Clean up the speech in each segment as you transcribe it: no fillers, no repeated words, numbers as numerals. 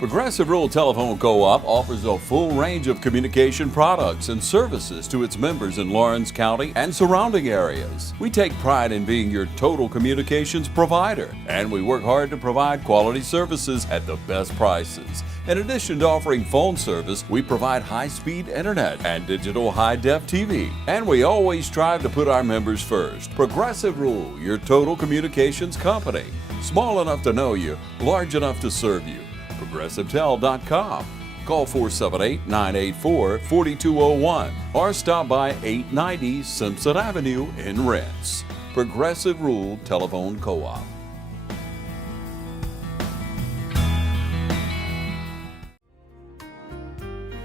Progressive Rural Telephone Co-op offers a full range of communication products and services to its members in Lawrence County and surrounding areas. We take pride in being your total communications provider, and we work hard to provide quality services at the best prices. In addition to offering phone service, we provide high-speed internet and digital high-def TV. And we always strive to put our members first. Progressive Rural, your total communications company. Small enough to know you, large enough to serve you. ProgressiveTel.com. Call 478-984-4201 or stop by 890 Simpson Avenue in Rents. Progressive Rural Telephone Co-op.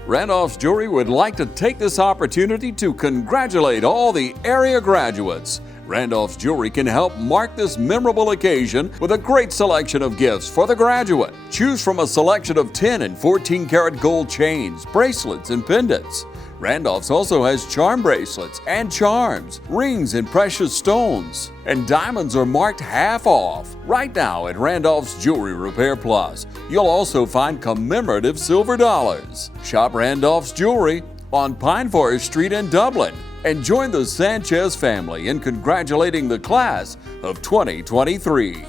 Randolph's Jewelry would like to take this opportunity to congratulate all the area graduates. Randolph's Jewelry can help mark this memorable occasion with a great selection of gifts for the graduate. Choose from a selection of 10 and 14 karat gold chains, bracelets, and pendants. Randolph's also has charm bracelets and charms, rings and precious stones. And diamonds are marked half off right now at Randolph's Jewelry Repair Plus. You'll also find commemorative silver dollars. Shop Randolph's Jewelry on Pine Forest Street in Dublin and join the Sanchez family in congratulating the class of 2023.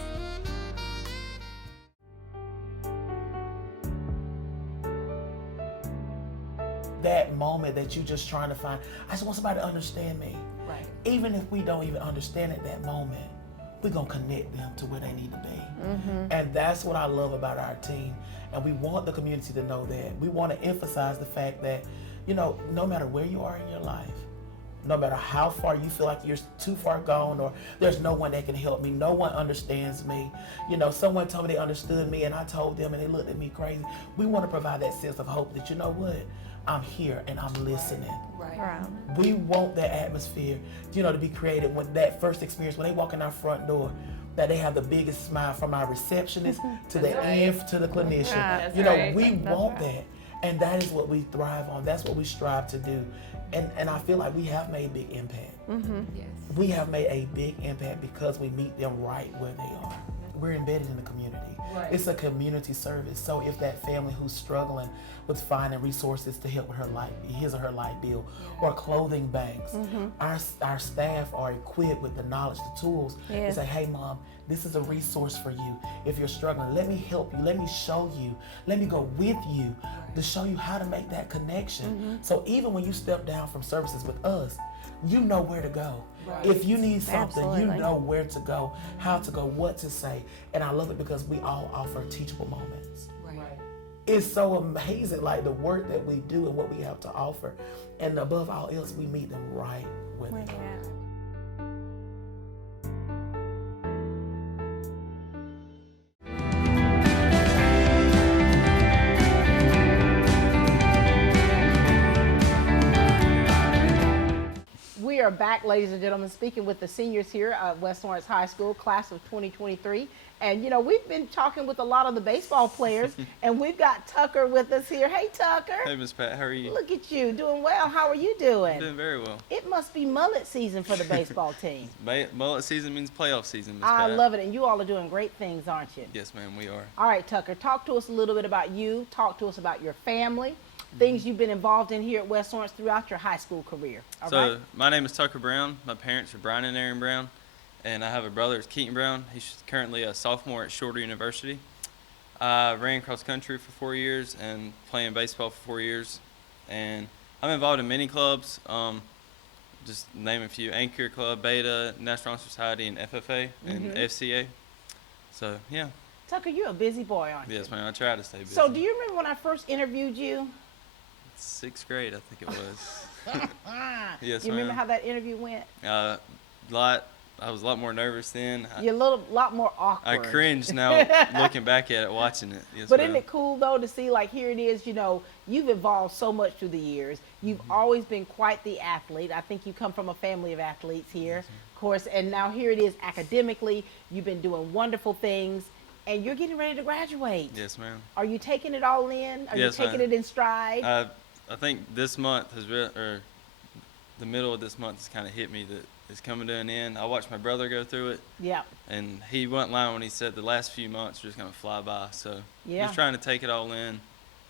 That moment that you just trying to find, I just want somebody to understand me. Right. Even if we don't even understand at that moment, we're gonna connect them to where they need to be. And that's what I love about our team. And we want the community to know that. We want to emphasize the fact that, you know, no matter where you are in your life, no matter how far you feel like you're too far gone or there's no one that can help me, no one understands me. You know, someone told me they understood me and I told them and they looked at me crazy. We want to provide that sense of hope that, you know what, I'm here and I'm listening. Right. We want that atmosphere, you know, to be created when that first experience, when they walk in our front door, that they have the biggest smile from our receptionist to the end to the clinician. You know, we want that. And that is what we thrive on. That's what we strive to do. And I feel like we have made big impact. Yes. We have made a big impact because we meet them right where they are. We're embedded in the community. Right. It's a community service. So if that family who's struggling with finding resources to help with his or her light bill, or clothing banks, our staff are equipped with the knowledge, the tools, to say, hey mom, this is a resource for you. If you're struggling, let me help you, let me show you, let me go with you to show you how to make that connection. So even when you step down from services with us, you know where to go. Right. If you need something, you Absolutely. know where to go, how to go, what to say. And I love it because we all offer teachable moments. Right. It's so amazing, like the work that we do and what we have to offer. And above all else, we meet them right where they are. We are back, ladies and gentlemen, speaking with the seniors here at West Lawrence High School, class of 2023. And, you know, we've been talking with a lot of the baseball players, and we've got Tucker with us here. Hey, Tucker. Hey, Miss Pat, how are you? Look at you, doing well. How are you doing? I'm doing very well. It must be mullet season for the baseball team. Mullet season means playoff season, Miss I Pat. love it, and you all are doing great things, aren't you? Yes, ma'am, we are. All right, Tucker, talk to us a little bit about you. Talk to us about your family, things you've been involved in here at West Lawrence throughout your high school career. All right? My name is Tucker Brown. My parents are Brian and Aaron Brown, and I have a brother, it's Keaton Brown. He's currently a sophomore at Shorter University. I ran cross country for 4 years and playing baseball for 4 years. And I'm involved in many clubs, just name a few: Anchor Club, Beta, National Honor Society, and FFA, and FCA. So, yeah. Tucker, you're a busy boy, aren't you? Yes, ma'am, I try to stay busy. So do you remember when I first interviewed you? 6th grade, I think it was. Yes, You remember ma'am. how that interview went? I was a lot more nervous then. You're a lot more I awkward. cringe now looking back at it, watching it. Yes, But ma'am. isn't it cool though to see, like, here it is, you know, you've evolved so much through the years. You've always been quite the athlete. I think you come from a family of athletes here, of course, and now here it is academically. You've been doing wonderful things, and you're getting ready to graduate. Yes, ma'am. Are you taking it all in? Are Yes, you taking ma'am. it in stride? I think this month or the middle of this month has kind of hit me that is coming to an end. I watched my brother go through it, Yeah. and he wasn't lying when he said the last few months are just going to fly by. So Yeah. just trying to take it all in,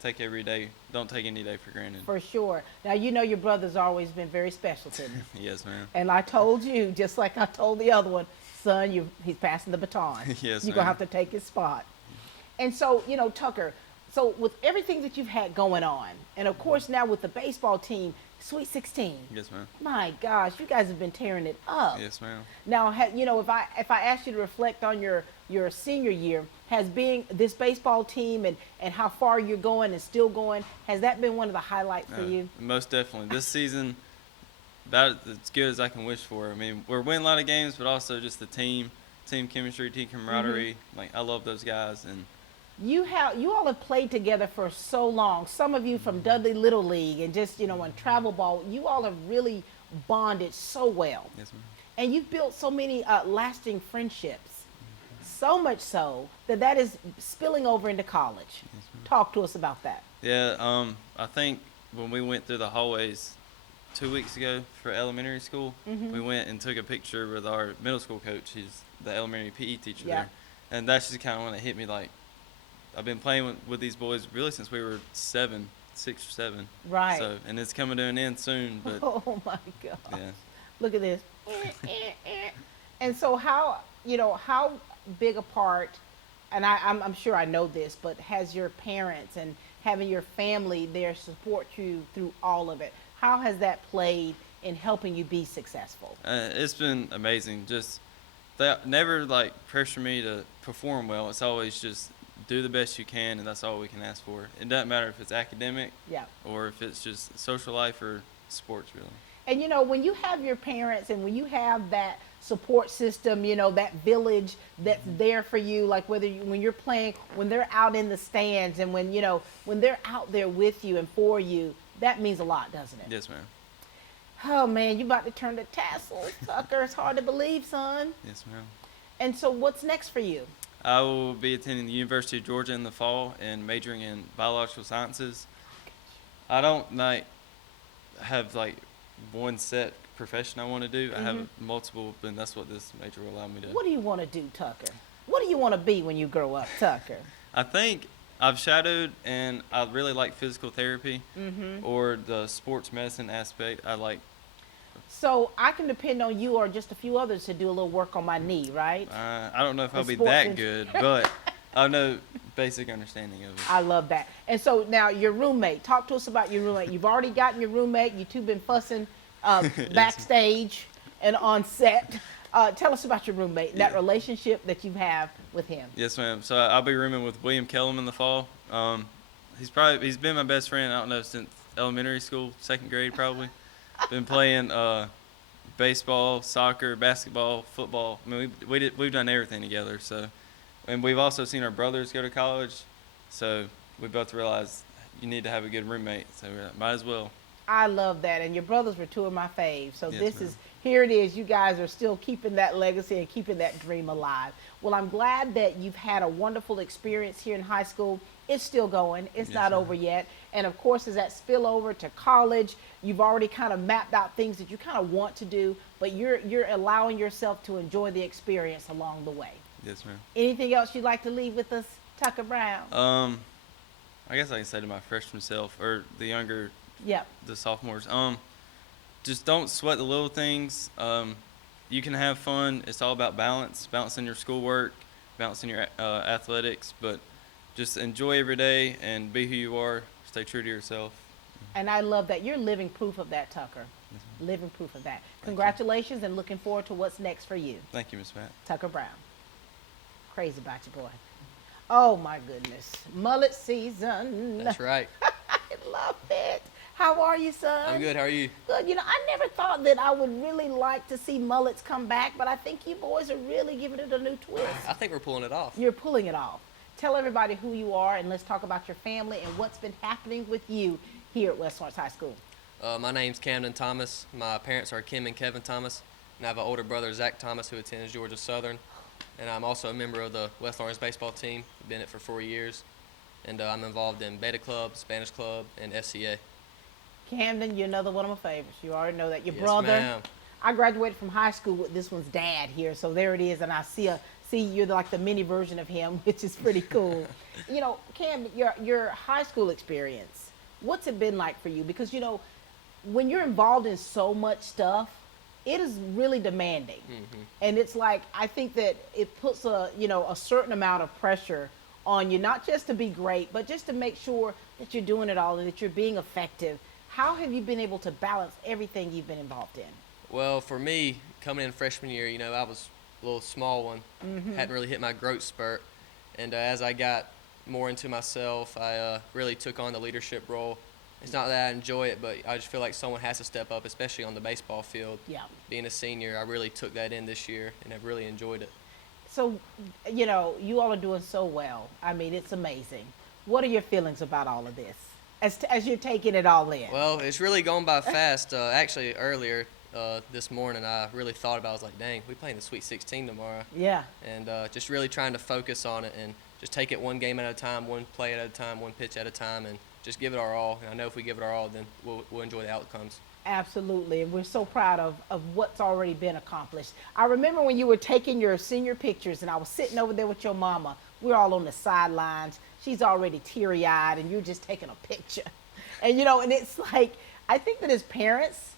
take every day. Don't take any day for granted. For sure. Now, you know your brother's always been very special to me. Yes, ma'am. And I told you, just like I told the other one, son, he's passing the baton. Yes, You're going ma'am. to have to take his spot. And so, you know, Tucker, so with everything that you've had going on, and of course now with the baseball team, Sweet 16. Yes, ma'am. My gosh, you guys have been tearing it up. Yes, ma'am. Now, you know, if I asked you to reflect on your senior year, has being this baseball team and how far you're going and still going, has that been one of the highlights for you? Most definitely. This season, about as good as I can wish for. I mean, we're winning a lot of games, but also just the team chemistry, team camaraderie. Like, I love those guys. And You all have played together for so long. Some of you from Dudley Little League and just, you know, on travel ball, you all have really bonded so well. yes, ma'am. And you've built so many lasting friendships. So much so that is spilling over into college. Talk to us about that. Yeah, I think when we went through the hallways 2 weeks ago for elementary school, we went and took a picture with our middle school coach. He's the elementary PE teacher Yeah. there. And that's just kind of when it hit me, like, I've been playing with these boys really since we were 6 or 7. Right. So, and it's coming to an end soon, but Oh my God. yeah. Look at this. And so how big a part, and I'm sure I know this, but has your parents and having your family there support you through all of it, how has that played in helping you be successful? It's been amazing. Just they never like pressure me to perform well. It's always just do the best you can, and that's all we can ask for. It doesn't matter if it's academic Yeah. or if it's just social life or sports, really. And you know, when you have your parents and when you have that support system, you know, that village that's there for you, like when you're playing, when they're out in the stands and when they're out there with you and for you, that means a lot, doesn't it? Yes, ma'am. Oh man, you about to turn the tassels, Tucker. It's hard to believe, son. Yes, ma'am. And so what's next for you? I will be attending the University of Georgia in the fall and majoring in biological sciences. I don't have one set profession I want to do. I have multiple, and that's what this major will allow me to. What do you want to do, Tucker? What do you want to be when you grow up, Tucker? I think I've shadowed, and I really like physical therapy or the sports medicine aspect. I like. So I can depend on you or just a few others to do a little work on my knee, right? I don't know if I'll be sports that and- good, but I know basic understanding of it. I love that. And so now your roommate, talk to us about your roommate. You've already gotten your roommate. You two been fussing backstage and on set. Tell us about your roommate and that relationship that you have with him. Yes, ma'am. So I'll be rooming with William Kellum in the fall. He's been my best friend, I don't know, since elementary school, 2nd grade probably. Been playing baseball, soccer, basketball, football. I mean, we've done everything together. So, and we've also seen our brothers go to college. So we both realized you need to have a good roommate. So we're like, might as well. I love that. And your brothers were two of my faves. So Yes, ma'am. here it is. You guys are still keeping that legacy and keeping that dream alive. Well, I'm glad that you've had a wonderful experience here in high school. It's still going. It's Yes, not ma'am. over yet. And of course, as that spill over to college, you've already kind of mapped out things that you kind of want to do, but you're allowing yourself to enjoy the experience along the way. Yes, ma'am. Anything else you'd like to leave with us, Tucker Brown? I guess I can say to my freshman self or Yep. the sophomores, just don't sweat the little things. You can have fun. It's all about balancing your schoolwork, balancing your athletics, but just enjoy every day and be who you are. Stay true to yourself. And I love that. You're living proof of that, Tucker. Living proof of that. Congratulations and looking forward to what's next for you. Thank you, Miss Matt. Tucker Brown. Crazy about your boy. Oh my goodness. Mullet season. That's right. I love it. How are you, son? I'm good. How are you? Good. You know, I never thought that I would really like to see mullets come back, but I think you boys are really giving it a new twist. I think we're pulling it off. You're pulling it off. Tell everybody who you are, and let's talk about your family and what's been happening with you here at West Lawrence High School. My name's Camden Thomas. My parents are Kim and Kevin Thomas, and I have an older brother, Zach Thomas, who attends Georgia Southern. And I'm also a member of the West Lawrence baseball team. I've been in it for 4 years. And I'm involved in Beta Club, Spanish Club, and FCA. Camden, you're another one of my favorites. You already know that. Your Yes, brother. ma'am. I graduated from high school with this one's dad here, so there it is, and I see you're like the mini version of him, which is pretty cool. You know, Cam, your high school experience, what's it been like for you? Because, you know, when you're involved in so much stuff, it is really demanding. And it's like, I think that it puts a certain amount of pressure on you, not just to be great, but just to make sure that you're doing it all and that you're being effective. How have you been able to balance everything you've been involved in? Well, for me, coming in freshman year, you know, I was a little small one, hadn't really hit my growth spurt. And as I got more into myself, I really took on the leadership role. It's not that I enjoy it, but I just feel like someone has to step up, especially on the baseball field. Yeah. Being a senior, I really took that in this year, and I've really enjoyed it. So, you know, you all are doing so well. I mean, it's amazing. What are your feelings about all of this as you're taking it all in? Well, it's really gone by fast. Actually, earlier this morning, I really thought about it. I was like, dang, we playing the Sweet 16 tomorrow. Yeah. And just really trying to focus on it and just take it one game at a time, one play at a time, one pitch at a time, and just give it our all. And I know if we give it our all, then we'll enjoy the outcomes. Absolutely, and we're so proud of what's already been accomplished. I remember when you were taking your senior pictures, and I was sitting over there with your mama. We're all on the sidelines. She's already teary-eyed, and you're just taking a picture. And, you know, and it's like, I think that as parents,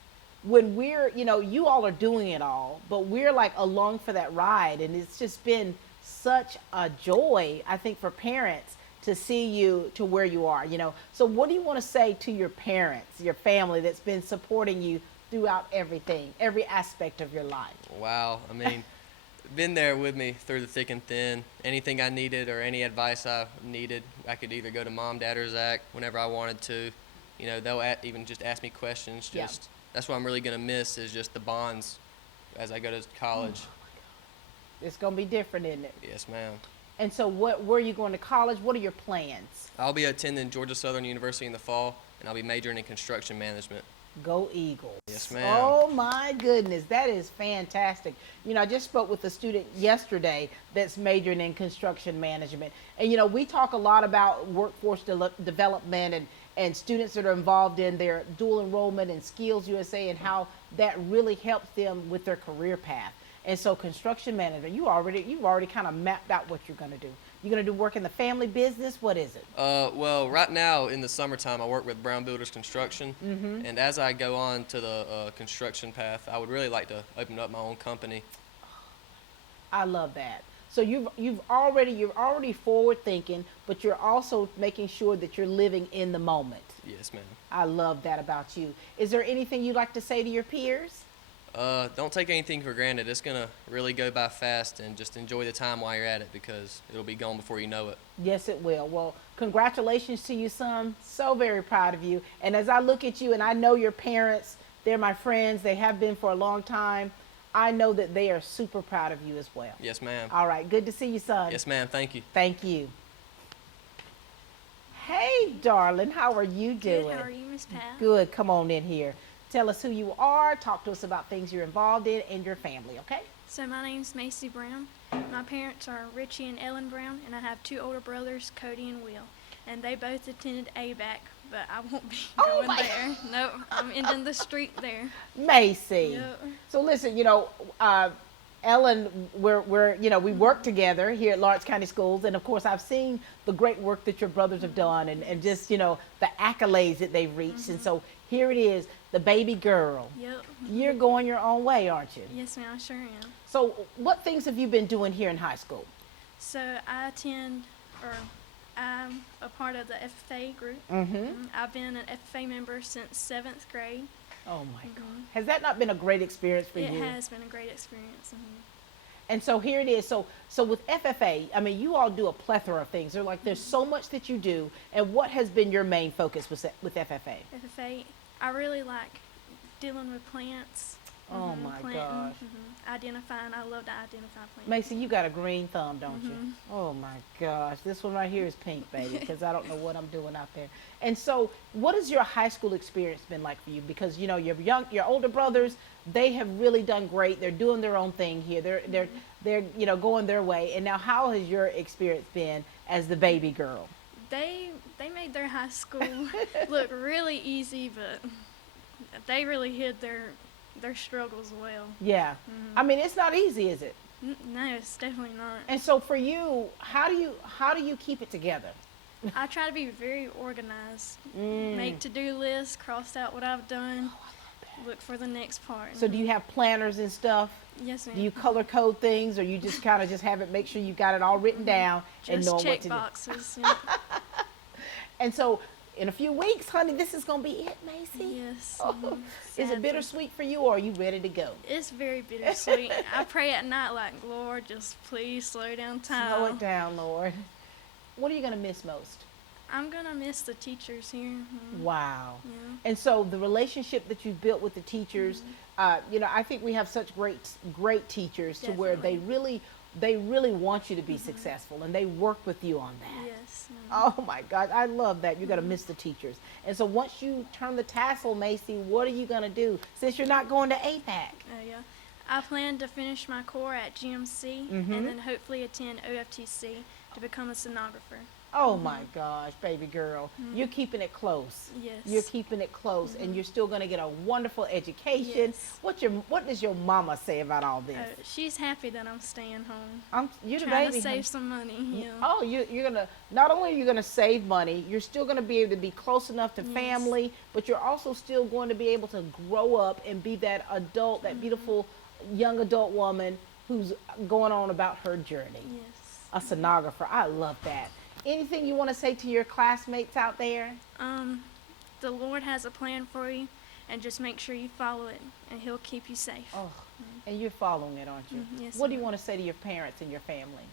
when we're, you know, you all are doing it all, but we're like along for that ride, and it's just been such a joy, I think, for parents to see you to where you are, you know. So what do you want to say to your parents, your family that's been supporting you throughout everything, every aspect of your life? Wow. I mean, been there with me through the thick and thin. Anything I needed or any advice I needed, I could either go to Mom, Dad, or Zach whenever I wanted to. You know, they'll even just ask me questions. Just That's what I'm really going to miss is just the bonds as I go to college. It's going to be different, isn't it? Yes, ma'am. And so where are you going to college? What are your plans? I'll be attending Georgia Southern University in the fall, and I'll be majoring in construction management. Go Eagles. Yes, ma'am. Oh, my goodness. That is fantastic. You know, I just spoke with a student yesterday that's majoring in construction management. And, you know, we talk a lot about workforce development and students that are involved in their dual enrollment and Skills USA and how that really helps them with their career path. And so construction manager, you've already kind of mapped out what you're going to do. You're going to do work in the family business? What is it? Well, right now in the summertime, I work with Brown Builders Construction. And as I go on to the construction path, I would really like to open up my own company. I love that. So you're already forward thinking, but you're also making sure that you're living in the moment. Yes, ma'am. I love that about you. Is there anything you'd like to say to your peers? Don't take anything for granted. It's going to really go by fast, and just enjoy the time while you're at it because it'll be gone before you know it. Yes, it will. Well, congratulations to you, son. So very proud of you. And as I look at you, and I know your parents, they're my friends. They have been for a long time. I know that they are super proud of you as well. Yes, ma'am. All right. Good to see you, son. Yes, ma'am. Thank you. Thank you. Hey, darling. How are you doing? Good. How are you, Miss Pat? Good. Come on in here. Tell us who you are. Talk to us about things you're involved in and your family, okay? So my name's Macy Brown. My parents are Richie and Ellen Brown, and I have two older brothers, Cody and Will. And they both attended ABAC, but I won't be going there. Nope, I'm ending the streak there. Macy. Yep. So listen, you know, Ellen, we work together here at Lawrence County Schools, and of course I've seen the great work that your brothers have done and just, you know, the accolades that they've reached. And so here it is, the baby girl. Yep. You're going your own way, aren't you? Yes, ma'am, I sure am. So what things have you been doing here in high school? So I'm a part of the FFA group. I've been an FFA member since 7th grade. Oh my God. Has that not been a great experience for you? It has been a great experience. And so here it is. So with FFA, I mean, you all do a plethora of things. There's so much that you do. And what has been your main focus with FFA? FFA, I really like dealing with plants. Oh my gosh. Identifying, I love to identify plants. Mason, you got a green thumb, don't you? Oh my gosh. This one right here is pink, baby, because I don't know what I'm doing out there. And so what has your high school experience been like for you? Because, you know, your older brothers, they have really done great. They're doing their own thing here. They're you know, going their way. And now how has your experience been as the baby girl? They made their high school look really easy, but they really hid their their struggle as well. Yeah. I mean, it's not easy, is it? No, it's definitely not. And so for you, how do you keep it together? I try to be very organized. Make to-do lists, cross out what I've done, look for the next part. So do you have planners and stuff? Yes, ma'am. Do you color code things, or you just kind of just have it, make sure you got it all written down and know Just what check to boxes. do? And so in a few weeks, honey, this is going to be it, Macy? Yes. Is it bittersweet for you, or are you ready to go? It's very bittersweet. I pray at night like, Lord, just please slow down time. Slow it down, Lord. What are you going to miss most? I'm going to miss the teachers here. Wow. Yeah. And so the relationship that you've built with the teachers, you know, I think we have such great teachers to where they really want you to be successful, and they work with you on that. Yes. Oh my God, I love that. You're going to miss the teachers. And so once you turn the tassel, Macy, what are you going to do since you're not going to APAC? Yeah. I plan to finish my core at GMC and then hopefully attend OFTC to become a sonographer. Oh my gosh, baby girl. You're keeping it close. Yes. You're keeping it close, and you're still going to get a wonderful education. Yes. What does your mama say about all this? She's happy that I'm staying home. You're the Trying baby. to save some money. Yeah. Oh, you're gonna, not only are you gonna save money, you're still gonna be able to be close enough to family, but you're also still going to be able to grow up and be that adult, that beautiful young adult woman who's going on about her journey. Yes. A sonographer. I love that. Anything you want to say to your classmates out there? The Lord has a plan for you, and just make sure you follow it, and He'll keep you safe. Oh, and you're following it, aren't you? Yes, What do you ma'am. want to say to your parents and your family?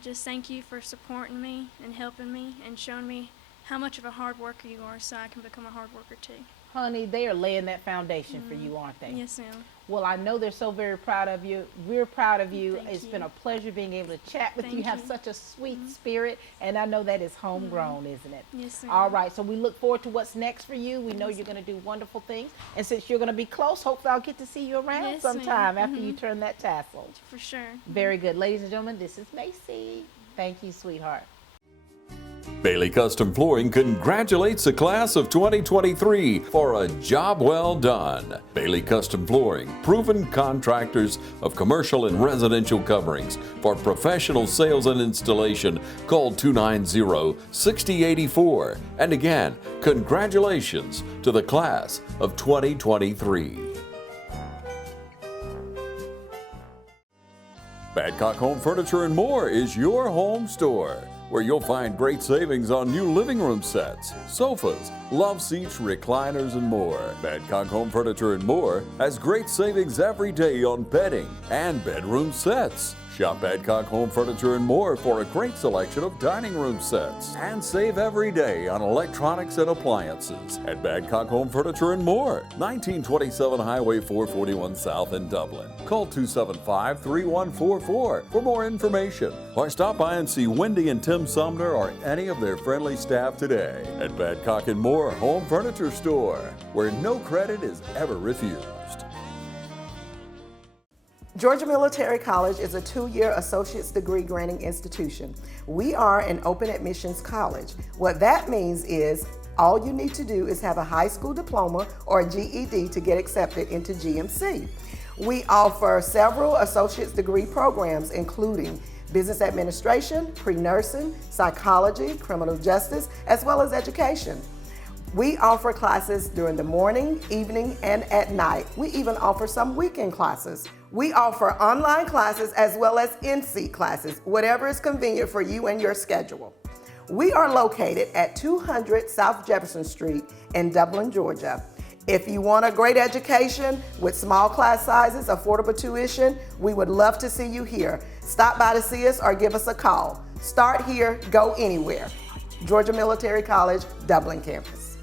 Just thank you for supporting me and helping me and showing me how much of a hard worker you are, so I can become a hard worker too. Honey, they are laying that foundation for you, aren't they? Yes, ma'am. Well, I know they're so very proud of you. We're proud of you. Thank It's you. been a pleasure being able to chat with you. You Thank have you. such a sweet spirit, and I know that is homegrown, isn't it? Yes, ma'am. All right, so we look forward to what's next for you. We know you're going to do wonderful things. And since you're going to be close, hopefully I'll get to see you around Yes, sometime ma'am. after you turn that tassel. For sure. Very good. Ladies and gentlemen, this is Macy. Thank you, sweetheart. Bailey Custom Flooring congratulates the class of 2023 for a job well done. Bailey Custom Flooring, proven contractors of commercial and residential coverings. For professional sales and installation, call 290-6084. And again, congratulations to the class of 2023. Badcock Home Furniture and More is your home store, where you'll find great savings on new living room sets, sofas, love seats, recliners, and more. Badcock Home Furniture and More has great savings every day on bedding and bedroom sets. Shop Badcock Home Furniture and More for a great selection of dining room sets. And save every day on electronics and appliances at Badcock Home Furniture and More, 1927 Highway 441 South in Dublin. Call 275-3144 for more information, or stop by and see Wendy and Tim Sumner or any of their friendly staff today at Badcock and More Home Furniture Store, where no credit is ever refused. Georgia Military College is a 2-year associate's degree granting institution. We are an open admissions college. What that means is all you need to do is have a high school diploma or a GED to get accepted into GMC. We offer several associate's degree programs, including business administration, pre-nursing, psychology, criminal justice, as well as education. We offer classes during the morning, evening, and at night. We even offer some weekend classes. We offer online classes as well as in-seat classes, whatever is convenient for you and your schedule. We are located at 200 South Jefferson Street in Dublin, Georgia. If you want a great education with small class sizes, affordable tuition, we would love to see you here. Stop by to see us or give us a call. Start here, go anywhere. Georgia Military College, Dublin campus.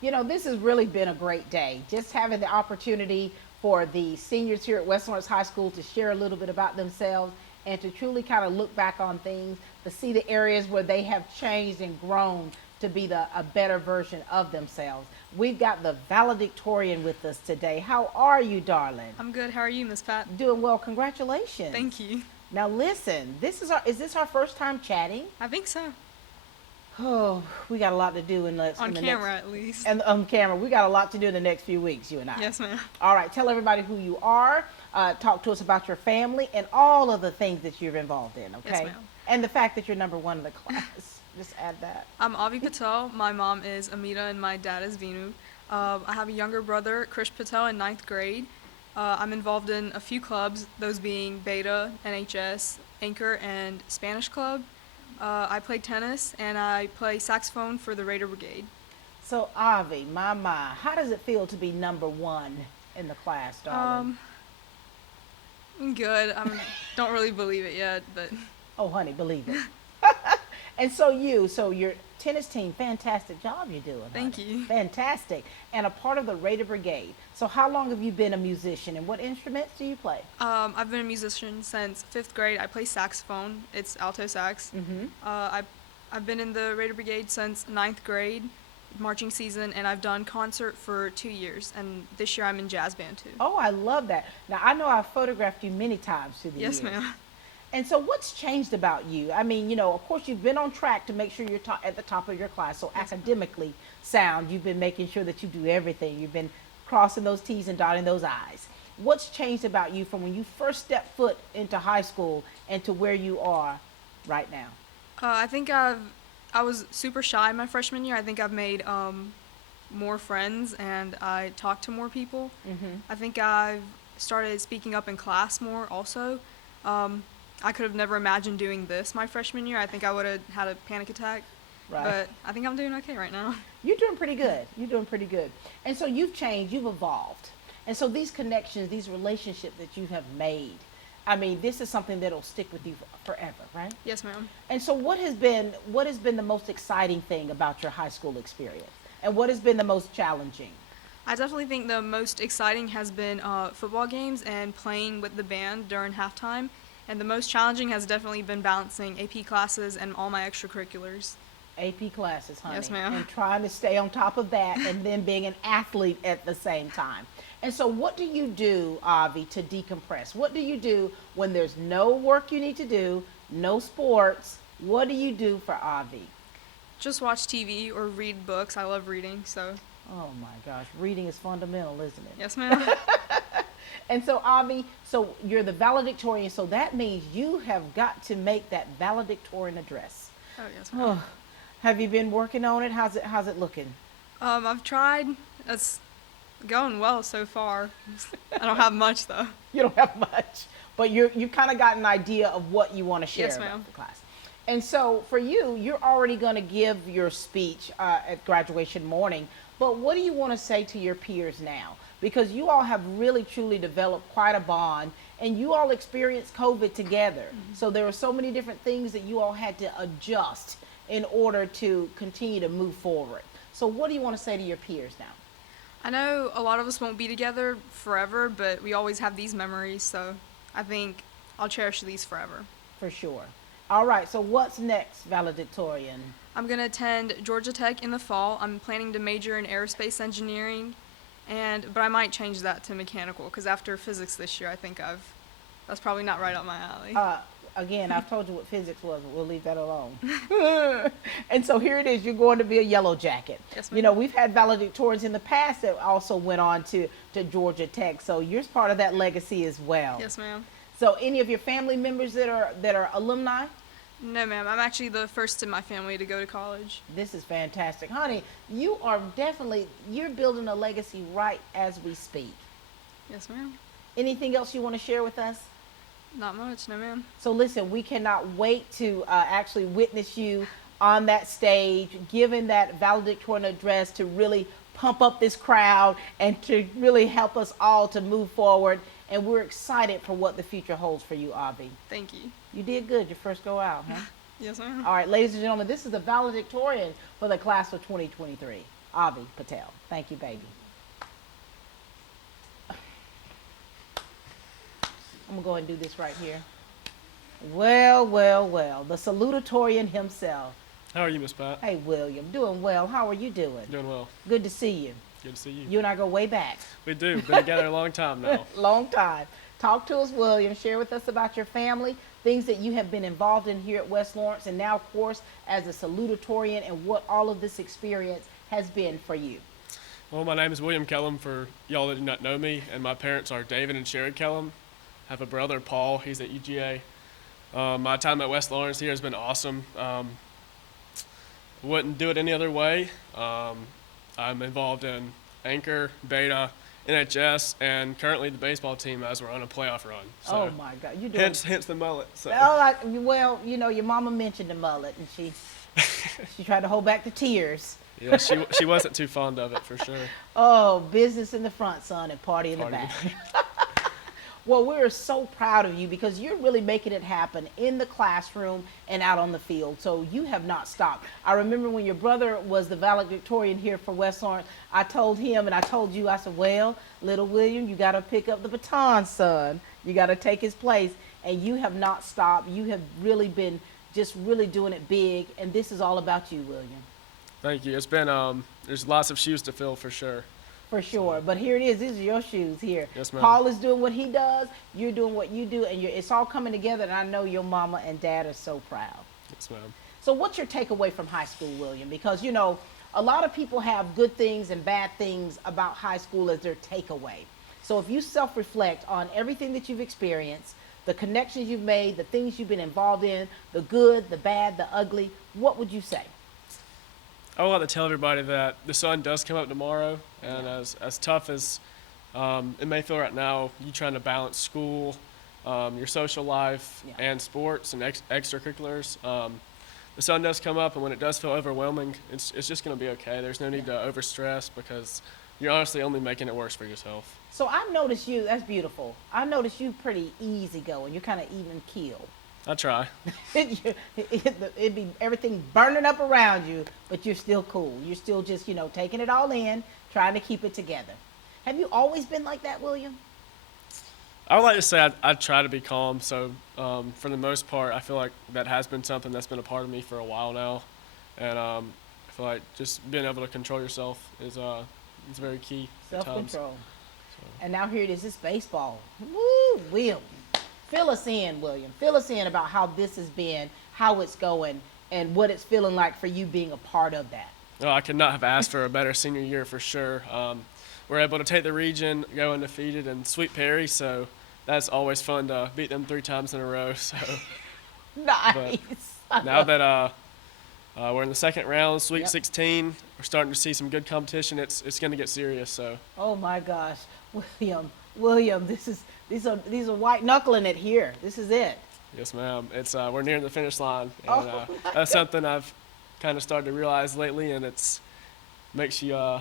You know, this has really been a great day. Just having the opportunity for the seniors here at West Lawrence High School to share a little bit about themselves and to truly kind of look back on things, to see the areas where they have changed and grown to be a better version of themselves. We've got the valedictorian with us today. How are you, darling? I'm good. How are you, Miss Pat? Doing well. Congratulations. Thank you. Now listen, is this our first time chatting? I think so. Oh, we got a lot to do in the On camera, at least. And on camera, we got a lot to do in the next few weeks, you and I. Yes, ma'am. All right, tell everybody who you are. Talk to us about your family and all of the things that you're involved in. Okay. Yes, ma'am. And the fact that you're number one in the class. Just add that. I'm Avi Patel. My mom is Amita, and my dad is Vinu. I have a younger brother, Krish Patel, in 9th grade. I'm involved in a few clubs, those being Beta, NHS, Anchor, and Spanish Club. I play tennis, and I play saxophone for the Raider Brigade. So, Avi, my, how does it feel to be number one in the class, darling? Good. I don't really believe it yet, but Oh, honey, believe it. And so your tennis team, fantastic job you're doing. Thank honey. you. Fantastic. And a part of the Raider Brigade. So how long have you been a musician and what instruments do you play? I've been a musician since 5th grade. I play saxophone. It's alto sax. I've been in the Raider Brigade since 9th grade, marching season, and I've done concert for 2 years. And this year I'm in jazz band too. Oh, I love that. Now, I know I've photographed you many times through the years. Yes, ma'am. And so what's changed about you? I mean, of course, you've been on track to make sure you're at the top of your class. So academically sound, you've been making sure that you do everything. You've been crossing those T's and dotting those I's. What's changed about you from when you first stepped foot into high school and to where you are right now? I think I was super shy my freshman year. I think I've made more friends and I talked to more people. I think I've started speaking up in class more also. I could have never imagined doing this my freshman year. I think I would have had a panic attack. Right. But I think I'm doing okay right now. You're doing pretty good. You're doing pretty good. And so you've changed, you've evolved. And so these connections, these relationships that you have made, I mean, this is something that'll stick with you forever, right? Yes, ma'am. And so what has been the most exciting thing about your high school experience? And what has been the most challenging? I definitely think the most exciting has been football games and playing with the band during halftime. And the most challenging has definitely been balancing AP classes and all my extracurriculars. AP classes, honey. Yes, ma'am. And trying to stay on top of that and then being an athlete at the same time. And so what do you do, Avi, to decompress? What do you do when there's no work you need to do, no sports? What do you do for Avi? Just watch TV or read books. I love reading, so. Oh my gosh, reading is fundamental, isn't it? Yes, ma'am. And so, Avi, so you're the valedictorian, so that means you have got to make that valedictorian address. Oh, yes, ma'am. Oh, have you been working on it? How's it looking? I've tried. It's going well so far. I don't have much, though. You don't have much, but you've kind of got an idea of what you want to share Yes, about ma'am. the class. And so for you, you're already going to give your speech at graduation morning, but what do you want to say to your peers now? Because you all have really, truly developed quite a bond, and you all experienced COVID together. So there were so many different things that you all had to adjust in order to continue to move forward. So what do you want to say to your peers now? I know a lot of us won't be together forever, but we always have these memories, so I think I'll cherish these forever. For sure. All right, so what's next, valedictorian? I'm going to attend Georgia Tech in the fall. I'm planning to major in aerospace engineering, but I might change that to mechanical, because after physics this year, I think that's probably not right up my alley. Again, I've told you what physics was, but we'll leave that alone. And so here it is, you're going to be a yellow jacket. Yes, you ma'am. know, we've had valedictorians in the past that also went on to Georgia Tech, so you're part of that legacy as well. Yes, ma'am. So any of your family members that are alumni? No, ma'am. I'm actually the first in my family to go to college. This is fantastic. Honey, you're building a legacy right as we speak. Yes, ma'am. Anything else you want to share with us? Not much, no, ma'am. So listen, we cannot wait to actually witness you on that stage, giving that valedictorian address to really pump up this crowd and to really help us all to move forward. And we're excited for what the future holds for you, Avi. Thank you. You did good your first go out, huh? Yes, ma'am. All right, ladies and gentlemen, this is the valedictorian for the class of 2023, Avi Patel. Thank you, baby. I'm gonna go ahead and do this right here. Well, the salutatorian himself. How are you, Miss Pat? Hey, William, doing well. How are you doing? Doing well. Good to see you. Good to see you. You and I go way back. We do. Been together a long time now. Long time. Talk to us, William. Share with us about your family. things that you have been involved in here at West Lawrence, and now, of course, as a salutatorian, and what all of this experience has been for you. Well, my name is William Kellum, for y'all that do not know me, and my parents are David and Sherry Kellum. I have a brother, Paul. He's at UGA. My time at West Lawrence here has been awesome. Wouldn't do it any other way. I'm involved in Anchor, Beta, NHS, and currently the baseball team as we're on a playoff run. So Oh my God, you doing? hence the mullet. So. Well, you know, your mama mentioned the mullet, and she tried to hold back the tears. Yeah, she wasn't too fond of it for sure. Oh, business in the front, son, and party in the back. Well, we're so proud of you because you're really making it happen in the classroom and out on the field. So you have not stopped. I remember when your brother was the valedictorian here for West Lawrence, I told him and I told you, I said, well, little William, you got to pick up the baton, son. You got to take his place. And you have not stopped. You have really been just really doing it big. And this is all about you, William. Thank you. It's been, there's lots of shoes to fill for sure. For sure. But here it is. These are your shoes here. Yes, ma'am. Paul is doing what he does. You're doing what you do. And it's all coming together. And I know your mama and dad are so proud. Yes, ma'am. So what's your takeaway from high school, William? Because, you know, a lot of people have good things and bad things about high school as their takeaway. So if you self-reflect on everything that you've experienced, the connections you've made, the things you've been involved in, the good, the bad, the ugly, what would you say? I would like to tell everybody that the sun does come up tomorrow, and as tough as it may feel right now, you trying to balance school, your social life, and sports and extracurriculars. The sun does come up, and when it does feel overwhelming, it's just going to be okay. There's no need to overstress because you're honestly only making it worse for yourself. So I've noticed you, that's beautiful. I noticed you pretty easygoing. You're kind of even keeled. I try. It'd be everything burning up around you, but you're still cool. You're still just, you know, taking it all in, trying to keep it together. Have you always been like that, William? I would like to say I try to be calm. So for the most part, I feel like that has been something that's been a part of me for a while now. And I feel like just being able to control yourself is very key at times. Self-control. And now here it is, it's baseball. Woo, Will. Fill us in, William. Fill us in about how this has been, how it's going, and what it's feeling like for you being a part of that. No, I could not have asked for a better senior year for sure. We're able to take the region, go undefeated, and sweep Perry, so that's always fun to beat them 3 times in a row. So Nice. now that we're in the second round, Sweet 16, we're starting to see some good competition. It's going to get serious. So. Oh my gosh, William, these are white knuckling it here. This is it. Yes, ma'am. It's we're nearing the finish line, and that's something I've kind of started to realize lately, and it's makes you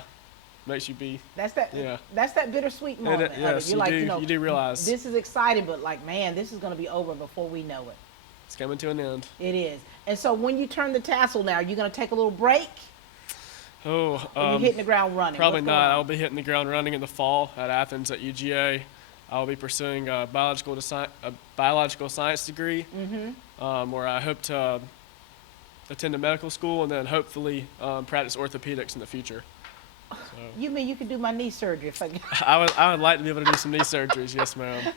be. That's that. Yeah. That's that bittersweet moment. Yes, You're like, you do realize this is exciting, but like, man, this is going to be over before we know it. It's coming to an end. It is. And so when you turn the tassel now, you're going to take a little break. Oh, you're hitting the ground running. Probably not. I'll be hitting the ground running in the fall at Athens at UGA. I'll be pursuing a biological science degree, where I hope to attend a medical school and then hopefully practice orthopedics in the future. So. You mean you could do my knee surgery if I would like to be able to do some knee surgeries, yes, ma'am.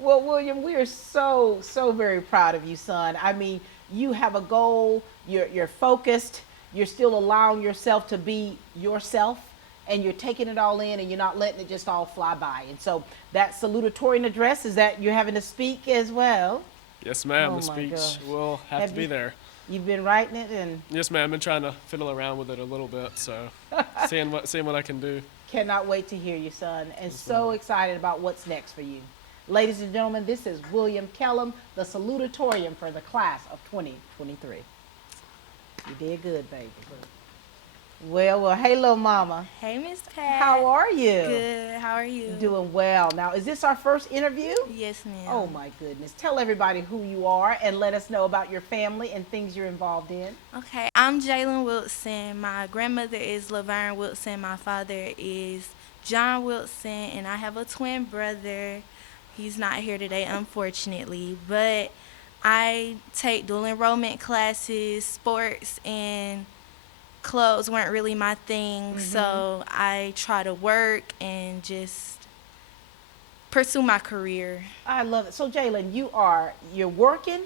Well, William, we are so very proud of you, son. I mean, you have a goal. You're focused. You're still allowing yourself to be yourself, and you're taking it all in, and you're not letting it just all fly by. And so that salutatorian address, is that you're having to speak as well? Yes, ma'am. Oh, the speech will have to be there. You've been writing it, and yes, ma'am. I've been trying to fiddle around with it a little bit, so seeing what I can do. Cannot wait to hear you, son, and so excited about what's next for you. Ladies and gentlemen, this is William Kellum, the salutatorian for the class of 2023. You did good, baby. Well, hey, little mama. Hey, Miss Pat. How are you? Good. How are you? Doing well. Now, is this our first interview? Yes, ma'am. Oh, my goodness. Tell everybody who you are and let us know about your family and things you're involved in. Okay. I'm Jalen Wilson. My grandmother is Laverne Wilson. My father is John Wilson, and I have a twin brother. He's not here today, unfortunately, but I take dual enrollment classes. Sports and clothes weren't really my thing, so I try to work and just pursue my career. I love it. So Jalen, you're working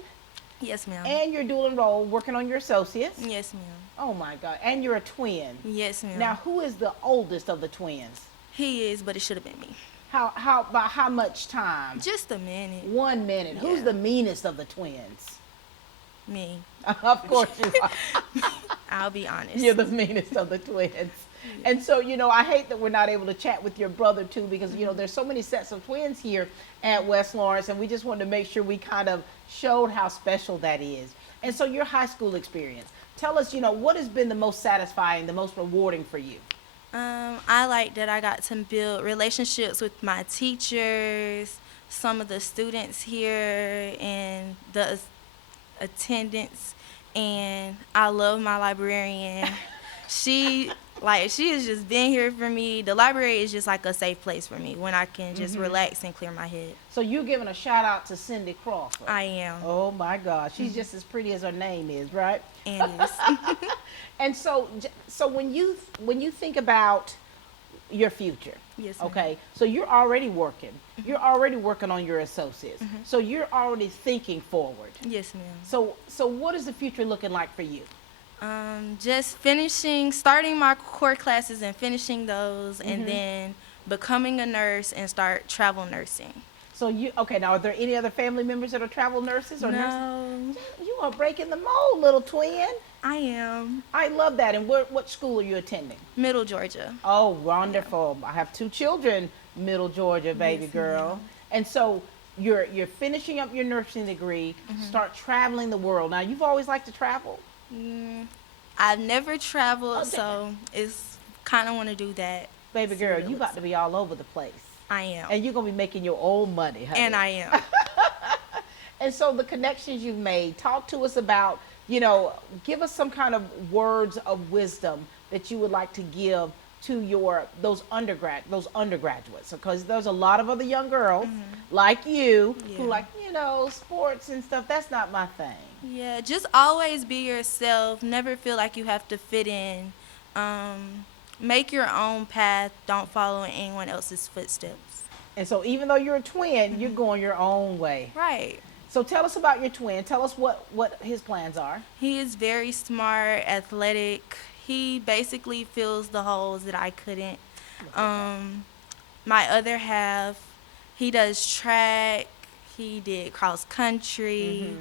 Yes, ma'am. and you're dual enrolled, working on your associates. Yes, ma'am. Oh my God! And you're a twin. Yes, ma'am. Now, who is the oldest of the twins? He is, but it should have been me. By how much time? Just a minute. 1 minute. Who's Yeah. the meanest of the twins? Me. Of course you are. I'll be honest. You're the meanest of the twins. And so, I hate that we're not able to chat with your brother too, because, there's so many sets of twins here at West Lawrence, and we just wanted to make sure we kind of showed how special that is. And so your high school experience, tell us, what has been the most satisfying, the most rewarding for you? I like that I got to build relationships with my teachers, some of the students here, and the attendants. And I love my librarian. She has just been here for me. The library is just like a safe place for me when I can just relax and clear my head. So you're giving a shout out to Cindy Crawford. I am. Oh my God, she's just as pretty as her name is, right? And yes. And so when you think about your future, Yes, ma'am. okay, so you're already working. You're already working on your associates. So you're already thinking forward. Yes, ma'am. So what is the future looking like for you? Just starting my core classes and finishing those, and then becoming a nurse and start travel nursing. So now are there any other family members that are travel nurses or nurses? No, You are breaking the mold, little twin. I am. I love that. And what school are you attending? Middle Georgia. Oh, wonderful. I have 2 children, Middle Georgia, baby Yes, girl. ma'am. And so you're finishing up your nursing degree, start traveling the world. Now, you've always liked to travel? I've never traveled, Okay. so it's kind of want to do that. Baby See girl, what it you looks about to be all over the place. I am. And you're going to be making your own money, honey. And I am. And so the connections you've made, talk to us about, give us some kind of words of wisdom that you would like to give to those undergraduates, because there's a lot of other young girls like you who Yeah. like, sports and stuff. That's not my thing. Yeah, just always be yourself. Never feel like you have to fit in. Make your own path. Don't follow in anyone else's footsteps. And so even though you're a twin, you're going your own way. Right. So tell us about your twin. Tell us what his plans are. He is very smart, athletic. He basically fills the holes that I couldn't. My other half, he does track. He did cross country.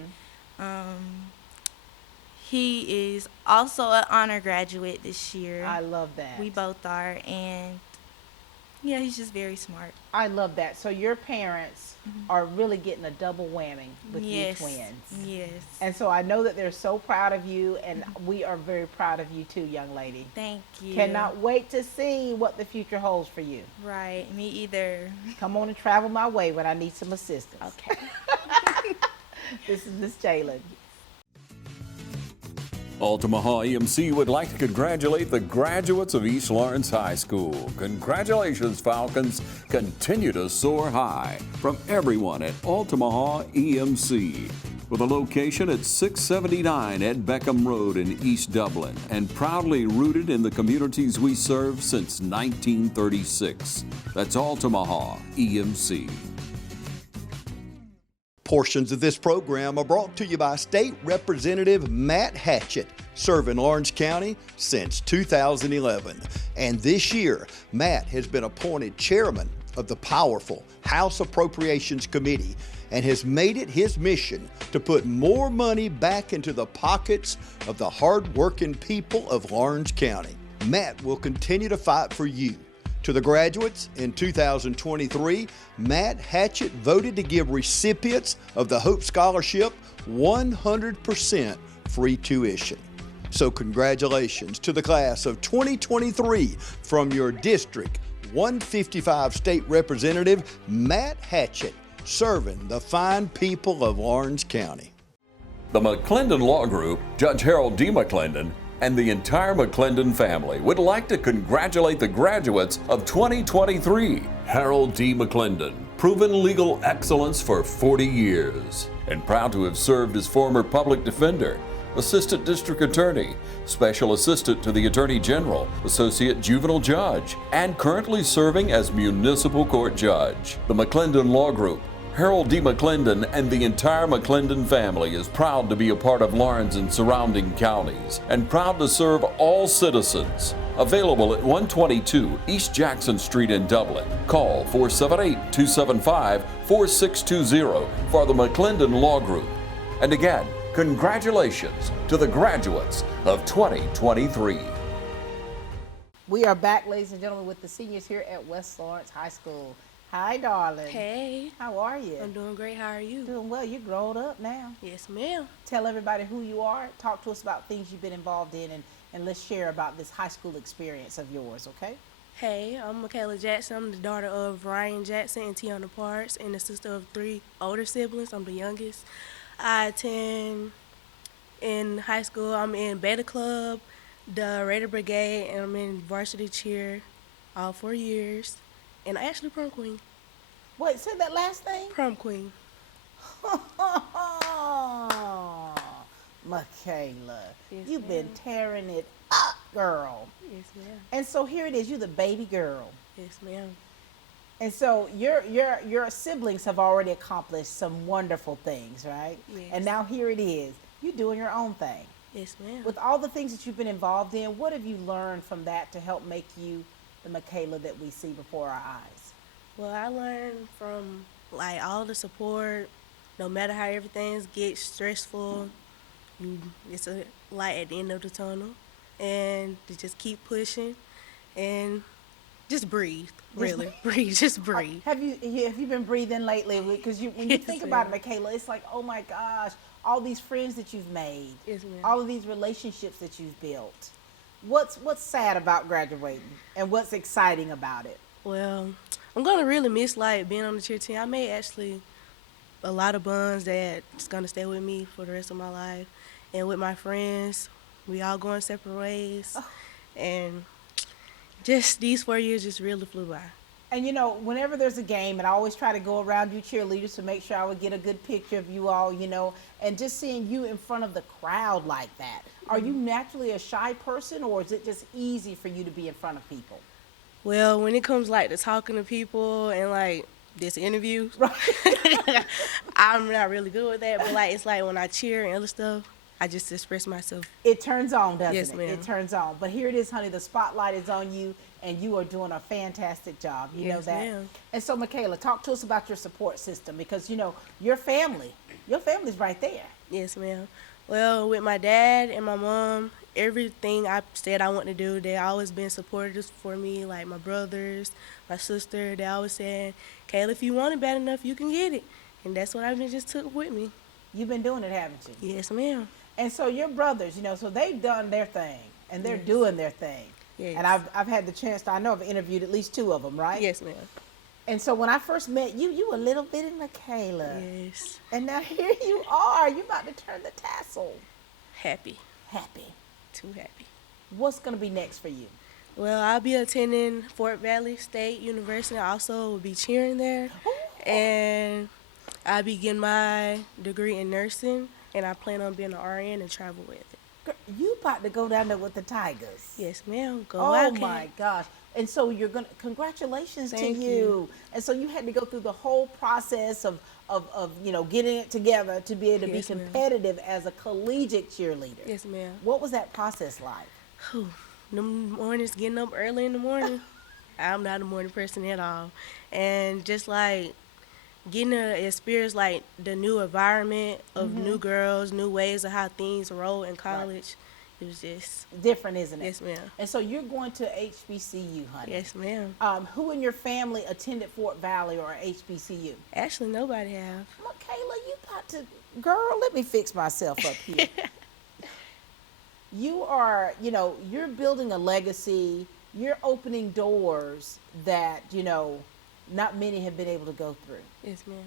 He is also an honor graduate this year. I love that. We both are, and yeah, he's just very smart. I love that. So your parents are really getting a double whammy with Yes. you twins. Yes. And so I know that they're so proud of you, and we are very proud of you too, young lady. Thank you. Cannot wait to see what the future holds for you. Right. Me either. Come on and travel my way when I need some assistance. Okay. This is Miss Jalen. Altamaha EMC would like to congratulate the graduates of East Lawrence High School. Congratulations, Falcons. Continue to soar high. From everyone at Altamaha EMC. With a location at 679 Ed Beckham Road in East Dublin, and proudly rooted in the communities we serve since 1936. That's Altamaha EMC. Portions of this program are brought to you by State Representative Matt Hatchett, serving Lawrence County since 2011. And this year, Matt has been appointed chairman of the powerful House Appropriations Committee and has made it his mission to put more money back into the pockets of the hard-working people of Lawrence County. Matt will continue to fight for you. To the graduates, in 2023, Matt Hatchett voted to give recipients of the Hope Scholarship 100% free tuition. So congratulations to the class of 2023 from your District 155 State Representative, Matt Hatchett, serving the fine people of Lawrence County. The McClendon Law Group, Judge Harold D. McClendon, and the entire McClendon family would like to congratulate the graduates of 2023. Harold D. McClendon, proven legal excellence for 40 years, and proud to have served as former public defender. Assistant District Attorney, Special Assistant to the Attorney General, Associate Juvenile Judge, and currently serving as Municipal Court Judge. The McClendon Law Group, Harold D. McClendon and the entire McClendon family is proud to be a part of Lawrence and surrounding counties and proud to serve all citizens. Available at 122 East Jackson Street in Dublin. Call 478-275-4620 for the McClendon Law Group. And again, congratulations to the graduates of 2023. We are back, ladies and gentlemen, with the seniors here at West Lawrence High School. Hi, darling. Hey. How are you? I'm doing great. How are you? Doing well. You're grown up now. Yes, ma'am. Tell everybody who you are. Talk to us about things you've been involved in, and let's share about this high school experience of yours, okay? Hey, I'm Michaela Jackson. I'm the daughter of Ryan Jackson and Tiana Parks, and the sister of 3 older siblings. I'm the youngest. I attend in high school. I'm in Beta Club, the Raider Brigade, and I'm in varsity cheer all 4 years. And actually prom queen. Wait, say that last thing? Prom queen. Michaela, Yes, you've been ma'am. tearing it up, girl. Yes, ma'am. And so here it is, you're the baby girl. Yes, ma'am. And so your siblings have already accomplished some wonderful things, right? Yes. And now here it is, you're doing your own thing. Yes, ma'am. With all the things that you've been involved in, what have you learned from that to help make you the Michaela that we see before our eyes? Well, I learned from like all the support. No matter how everything gets stressful, it's a light at the end of the tunnel, and to just keep pushing and just breathe. Really, breathe. Just breathe. Have you been breathing lately? Because when you Yes, think about it, ma'am. Michaela, it's like, oh my gosh, all these friends that you've made, Yes, ma'am. all of these relationships that you've built. What's sad about graduating, and what's exciting about it? Well, I'm gonna really miss like being on the cheer team. I made actually a lot of bonds that's gonna stay with me for the rest of my life, and with my friends, we all going separate ways, and just these 4 years just really flew by. And you know, whenever there's a game, and I always try to go around you cheerleaders to make sure I would get a good picture of you all, you know, and just seeing you in front of the crowd like that. Are you naturally a shy person, or is it just easy for you to be in front of people? Well, when it comes like to talking to people and like this interview, I'm not really good with that. But like it's like when I cheer and other stuff, I just express myself. It turns on, doesn't Yes, it? ma'am. It turns on. But here it is, honey. The spotlight is on you, and you are doing a fantastic job. You know Yes, that. ma'am. And so, Michaela, talk to us about your support system, because you know your family's right there. Yes, ma'am. Well, with my dad and my mom, everything I said I want to do, they always been supporters for me. Like my brothers, my sister, they always saying, "Kayla, if you want it bad enough, you can get it." And that's what I've been just took with me. You've been doing it, haven't you? Yes, ma'am. And so your brothers, you know, so they've done their thing, and they're Yes. doing their thing. Yes. And I've had the chance to, I know I've interviewed at least 2 of them, right? Yes, ma'am. And so when I first met you, you were a little bitty Michaela. Yes. And now here you are. You're about to turn the tassel. Happy. Happy. Too happy. What's going to be next for you? Well, I'll be attending Fort Valley State University. I also will be cheering there. And I'll be getting my degree in nursing, and I plan on being an RN and travel with it. Girl, you about to go down there with the Tigers. Yes, ma'am. Go Oh Wildcats. my gosh. And so you're going to, congratulations Thank to you. And so you had to go through the whole process of you know, getting it together to be able to Yes, be ma'am. competitive as a collegiate cheerleader. Yes, ma'am. What was that process like? Whew. Them mornings, getting up early in the morning. I'm not a morning person at all. And just like getting to experience like the new environment of new girls, new ways of how things roll in college. It was just Different, isn't it? Yes, ma'am. And so you're going to HBCU, honey. Yes, ma'am. Who in your family attended Fort Valley or HBCU? Actually, nobody have. Michaela, you about to, girl, let me fix myself up here. You are, you know, you're building a legacy. You're opening doors that, you know, not many have been able to go through. Yes, ma'am.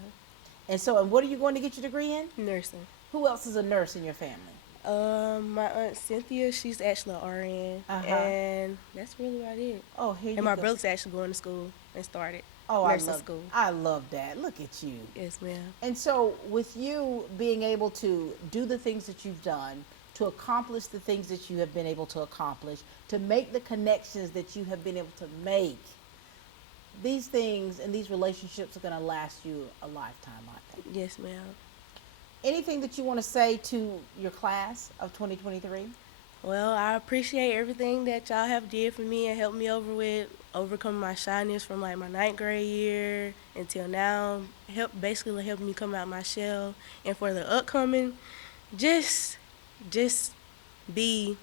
And so, and what are you going to get your degree in? Nursing. Who else is a nurse in your family? My aunt Cynthia, she's actually an RN, and that's really about it. Oh, here you And my go. brother's actually going to school and started Oh, nursing I love school. I love that. Look at you. Yes, ma'am. And so, with you being able to do the things that you've done, to accomplish the things that you have been able to accomplish, to make the connections that you have been able to make. These things and these relationships are going to last you a lifetime, aren't they? Yes, ma'am. Anything that you want to say to your class of 2023? Well, I appreciate everything that y'all have did for me and helped me overcome my shyness from like my 9th grade year until now. Basically helping me come out my shell. And for the upcoming, just be,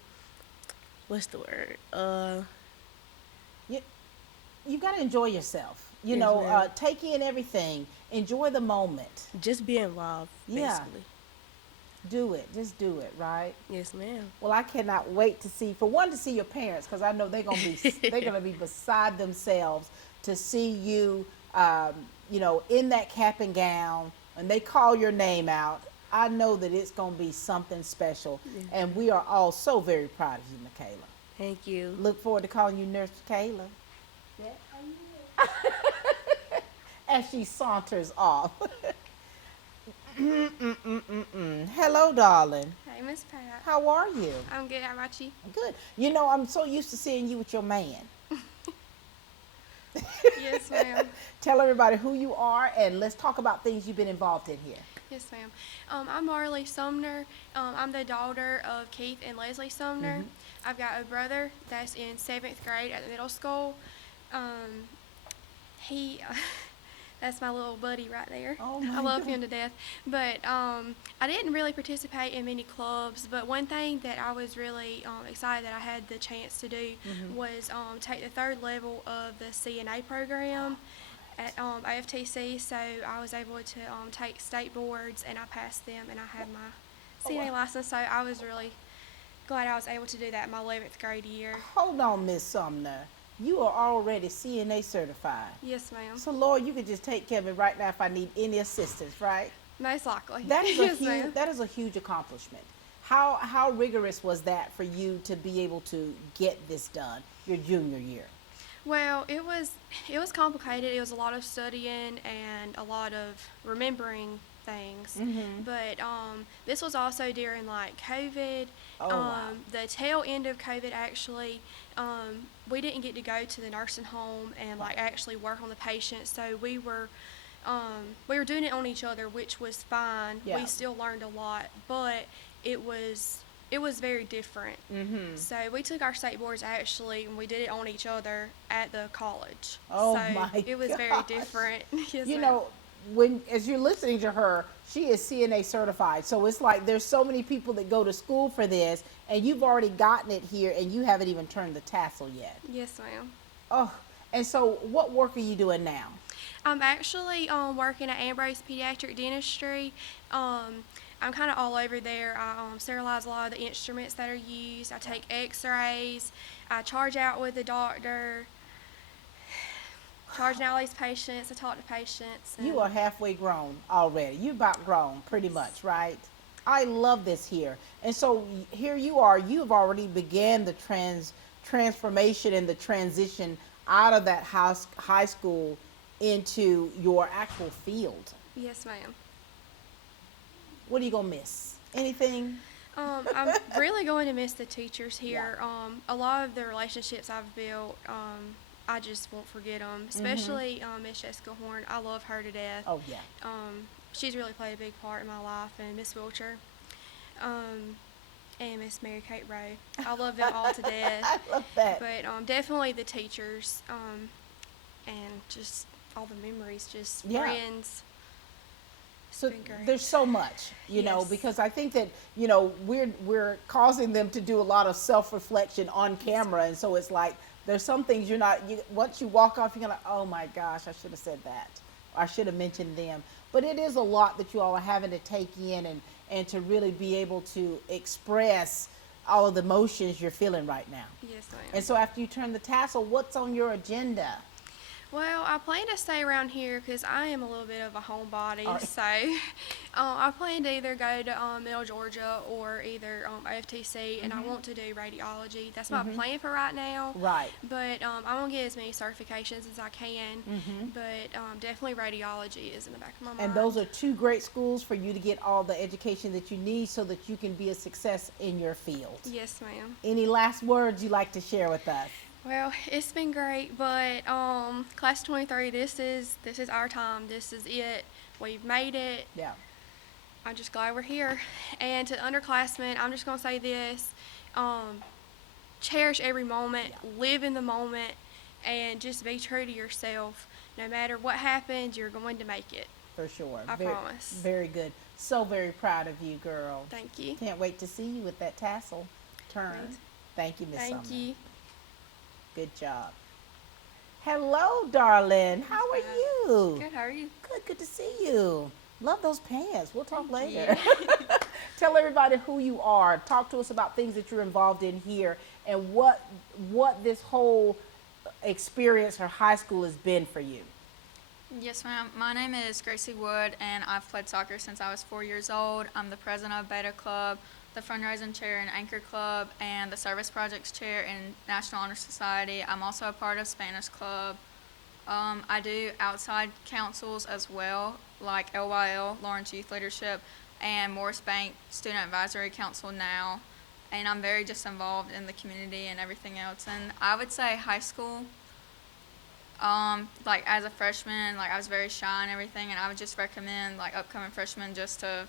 what's the word? You got to enjoy yourself. You Yes, know, ma'am. take in everything. Enjoy the moment. Just be involved, Yeah. basically. Do it. Just do it, right? Yes, ma'am. Well, I cannot wait to see, for one, to see your parents, because I know they're gonna be beside themselves to see you, you know, in that cap and gown, and they call your name out. I know that it's gonna be something special, and we are all so very proud of you, Michaela. Thank you. Look forward to calling you Nurse Michaela. As she saunters off. Hello, darling. Hey, Miss Pat. How are you? I'm good. How about you? Good. You know, I'm so used to seeing you with your man. Yes, ma'am. Tell everybody who you are, and let's talk about things you've been involved in here. Yes, ma'am. I'm Marley Sumner. I'm the daughter of Keith and Leslie Sumner. I've got a brother that's in 7th grade at the middle school. That's my little buddy right there. Oh my I love God. him to death. But I didn't really participate in many clubs, but one thing that I was really excited that I had the chance to do was take the 3rd level of the CNA program at AFTC. So I was able to take state boards, and I passed them, and I had my CNA license. So I was really glad I was able to do that in my 11th grade year. Hold on, Miss Sumner. You are already CNA certified. Yes, ma'am. So, Lord, you could just take care of it right now if I need any assistance, right? Most likely. That is Yes, a ma'am. huge. That is a huge accomplishment. How rigorous was that for you to be able to get this done your junior year? Well, it was complicated. It was a lot of studying and a lot of remembering things. But this was also during like COVID. Oh, wow. The tail end of COVID, actually, we didn't get to go to the nursing home and like actually work on the patient. So we were doing it on each other, which was fine. Yeah. We still learned a lot, but it was very different. So we took our state boards actually, and we did it on each other at the college. Oh, so my it was very gosh. different. Yes, You ma'am. know, as you're listening to her, she is CNA certified. So it's like there's so many people that go to school for this, and you've already gotten it here, and you haven't even turned the tassel yet. Yes, ma'am. Oh, and so what work are you doing now? I'm actually working at Ambrose Pediatric Dentistry. I'm kind of all over there. I sterilize a lot of the instruments that are used. I take x-rays. I charge out with the doctor. Charging out these patients. I talk to patients. You are halfway grown already. You about grown, pretty much, right? I love this here. And so here you are. You've already began the transformation and the transition out of that high school into your actual field. Yes, ma'am. What are you gonna miss? Anything? I'm really going to miss the teachers here. A lot of the relationships I've built, I just won't forget them. Especially Miss Jessica Horn. I love her to death. Oh yeah. She's really played a big part in my life, and Miss Wilcher, and Miss Mary Kate Rowe. I love them all to death. I love that. But definitely the teachers, and just all the memories, just Yeah. friends. So been great. there's so much, you know, Yes. because I think that, you know, we're causing them to do a lot of self-reflection on camera, and so it's like there's some things once you walk off, you're gonna, oh my gosh, I should have said that, or I should have mentioned them. But it is a lot that you all are having to take in and to really be able to express all of the emotions you're feeling right now. Yes, ma'am. And so after you turn the tassel, what's on your agenda? Well, I plan to stay around here because I am a little bit of a homebody. All right. So I plan to either go to Middle Georgia or either OFTC, and I want to do radiology. That's my plan for right now. Right. But I'm going to get as many certifications as I can. But definitely radiology is in the back of my mind. And those are two great schools for you to get all the education that you need so that you can be a success in your field. Yes, ma'am. Any last words you'd like to share with us? Well, it's been great, but class 23, this is our time. This is it. We've made it. Yeah. I'm just glad we're here. And to underclassmen, I'm just gonna say this: cherish every moment, live in the moment, and just be true to yourself. No matter what happens, you're going to make it. For sure. I promise. Very good. So very proud of you, girl. Thank you. Can't wait to see you with that tassel turn. Thanks. Thank you, Miss Summer. Thank you. Good job. Hello, darling. How are you? Good. How are you? Good to see you. Love those pants. We'll talk Thank later. Tell everybody who you are. Talk to us about things that you're involved in here and what this whole experience or high school has been for you. Yes, ma'am. My name is Gracie Wood, and I've played soccer since I was 4 years old. I'm the president of Beta Club, the fundraising chair in Anchor Club, and the service projects chair in National Honor Society. I'm also a part of Spanish Club. I do outside councils as well, like LYL, Lawrence Youth Leadership, and Morris Bank Student Advisory Council now. And I'm very just involved in the community and everything else. And I would say high school, like as a freshman, like I was very shy and everything, and I would just recommend like upcoming freshmen just to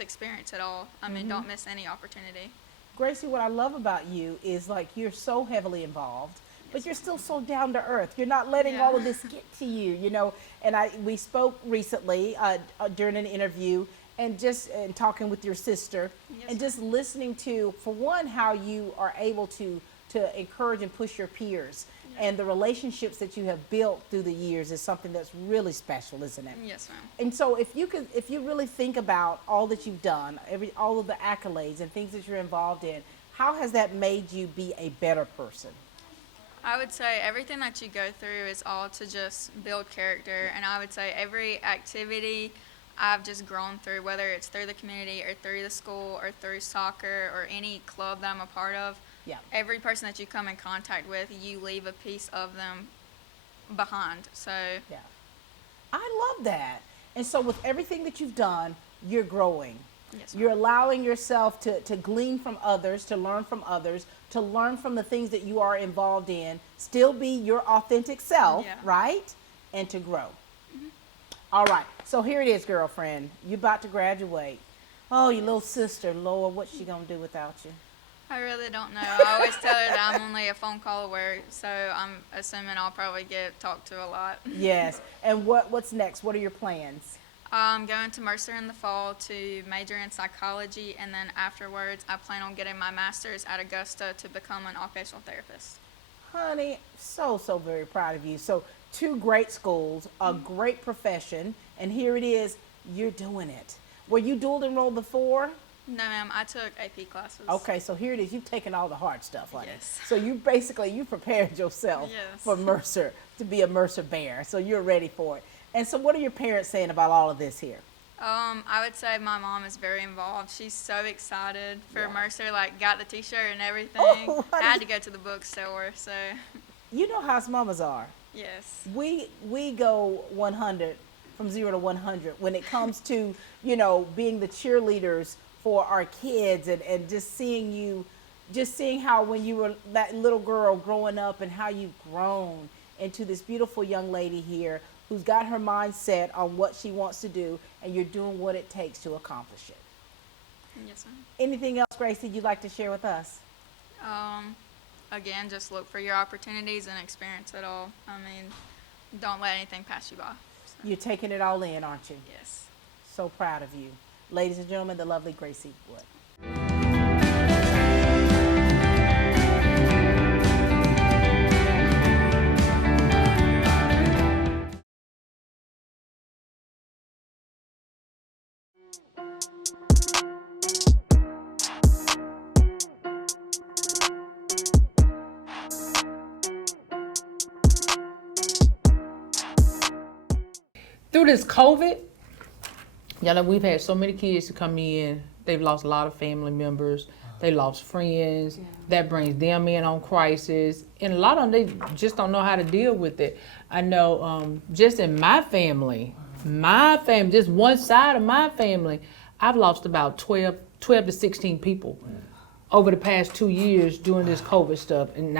experience it all. I mean, don't miss any opportunity. Gracie, what I love about you is like you're so heavily involved, but you're still so down to earth. You're not letting all of this get to you, you know. And we spoke recently during an interview and talking with your sister and just listening to, for one, how you are able to encourage and push your peers. And the relationships that you have built through the years is something that's really special, isn't it? Yes, ma'am. And so if you really think about all that you've done, all of the accolades and things that you're involved in, how has that made you be a better person? I would say everything that you go through is all to just build character. And I would say every activity I've just grown through, whether it's through the community or through the school or through soccer or any club that I'm a part of. Yeah. Every person that you come in contact with, you leave a piece of them behind. So yeah, I love that. And so with everything that you've done, you're growing. Yes, you're allowing yourself to glean from others, to learn from others, to learn from the things that you are involved in, still be your authentic self, right? And to grow. All right, so here it is, girlfriend. You're about to graduate. Oh, your little sister, Lord, what's she gonna do without you? I really don't know. I always tell her that I'm only a phone call away, so I'm assuming I'll probably get talked to a lot. Yes. And what's next? What are your plans? I'm going to Mercer in the fall to major in psychology, and then afterwards I plan on getting my master's at Augusta to become an occupational therapist. Honey, so very proud of you. So 2 great schools, a great profession, and here it is, you're doing it. Were you dual enrolled before? No, ma'am. I took AP classes. Okay, so here it is. You've taken all the hard stuff, honey. Yes. So you prepared yourself for Mercer, to be a Mercer Bear. So you're ready for it. And so what are your parents saying about all of this here? I would say my mom is very involved. She's so excited for Mercer, like got the t-shirt and everything. Oh, I had to go to the bookstore, so. You know how us mamas are. Yes. We go 100, from 0 to 100 when it comes to, you know, being the cheerleaders for our kids and just seeing how when you were that little girl growing up and how you've grown into this beautiful young lady here who's got her mind set on what she wants to do, and you're doing what it takes to accomplish it. Yes, ma'am. Anything else, Gracie, you'd like to share with us? Again, just look for your opportunities and experience it all. I mean, don't let anything pass you by. So. You're taking it all in, aren't you? Yes. So proud of you. Ladies and gentlemen, the lovely Gracie Wood. through this COVID, y'all know we've had so many kids to come in. They've lost a lot of family members. They lost friends. That brings them in on crisis. And a lot of them, they just don't know how to deal with it. I know just in my family, just one side of my family, I've lost about 12 to 16 people over the past 2 years doing this COVID stuff. And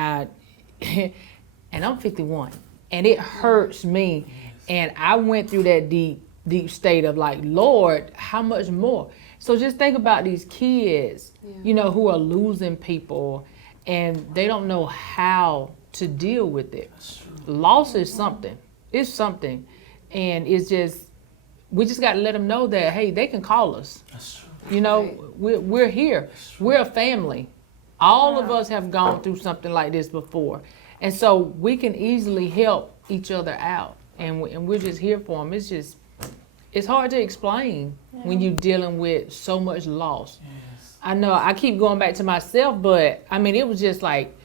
and I'm 51. And it hurts me. And I went through that deep state of like, Lord, how much more? So just think about these kids, you know, who are losing people and they don't know how to deal with it. Loss is something. It's something. And it's just, we just got to let them know that, hey, they can call us. You know, we're here. We're a family. All of us have gone through something like this before. And so we can easily help each other out. And we're just here for them. It's hard to explain when you're dealing with so much loss. I know I keep going back to myself, but I mean, it was just like